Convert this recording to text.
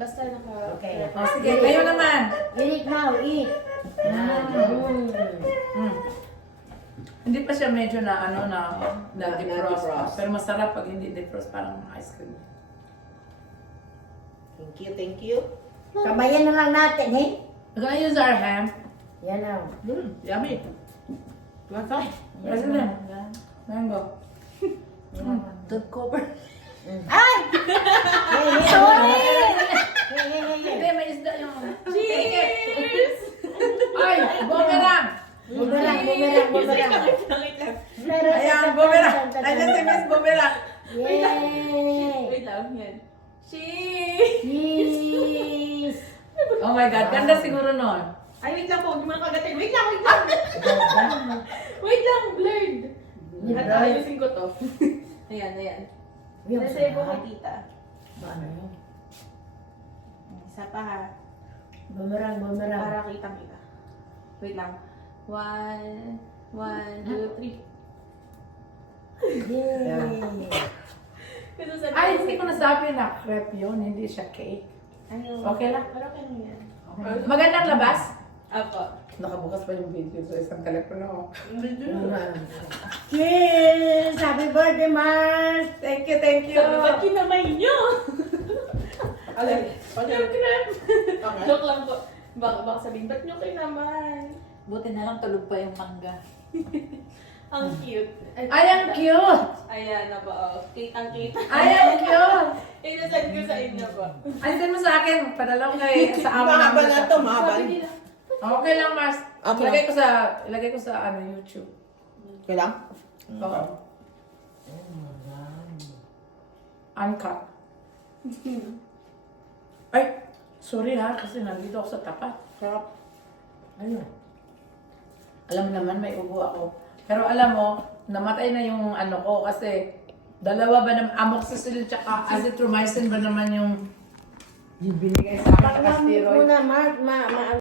basta naka... Okay. O sige, kayo naman. Eat now, eat. Hindi pa siya medyo na ano na defrost. defrost. Pero masarap pag hindi defrost, parang ice cream. Thank you, thank you. Kabayan na lang natin, eh. We're gonna use our ham. Yan na. Yummy. Lasa. President. Mango. The cover. Ay! Sorry! Hindi, may isda yung... Cheers! Ay, boomerang! Bumerang. Ayan, boomerang! Ayan si Miss Boomerang! Yay! Wait lang, yan. Cheese! Cheese! Oh my God, ganda siguro nun. Ay, wait lang po. Hindi mo na kagatin. Wait lang. Wait lang, blurred. At ayusin ko to. Ayan. Yung Kasi po sarap. makita. Ano yun? Isa pa ha. Bumerang. Para kitang-kita. Wait lang. 1, 2, 3. Yay! Kasi sabi Ay, hindi ko nasabi na crepe yun, hindi siya cake. Ano? Okay lang. Pero okay lang yan. Magandang labas. Apo. Nakabukas pa yung video sa isang telepono. Cheers! Happy birthday, Mars! Thank you. Sabi ba't kinamay nyo? Alin? Yung crap. Okay. Joke lang po. Baka sabihin, ba't nyo kinamay? Buti na lang tulog pa yung mangga. Ang cute. Ay, ang cute! Ayan na po. Oh. Ang cute. Ay, ang cute! Inasend ko sa inyo po. Ay, send mo sa akin. Padala ko kay sa amo Mahaba namin. na to, mahaba. Sabi nila, Okay lang, Mars. Okay. Ilagay ko sa ano, YouTube. Okay lang? Oo. Uncut. Ay, sorry ha, kasi nandito ako sa tapat. Sarap. Ayun. Alam mo naman, may ubo ako. Pero alam mo, namatay na yung ano ko kasi dalawa ba naman, amoxicillin tsaka azithromycin ba naman yung binigay sa akin na Pakwan mo steroid. na, Mars.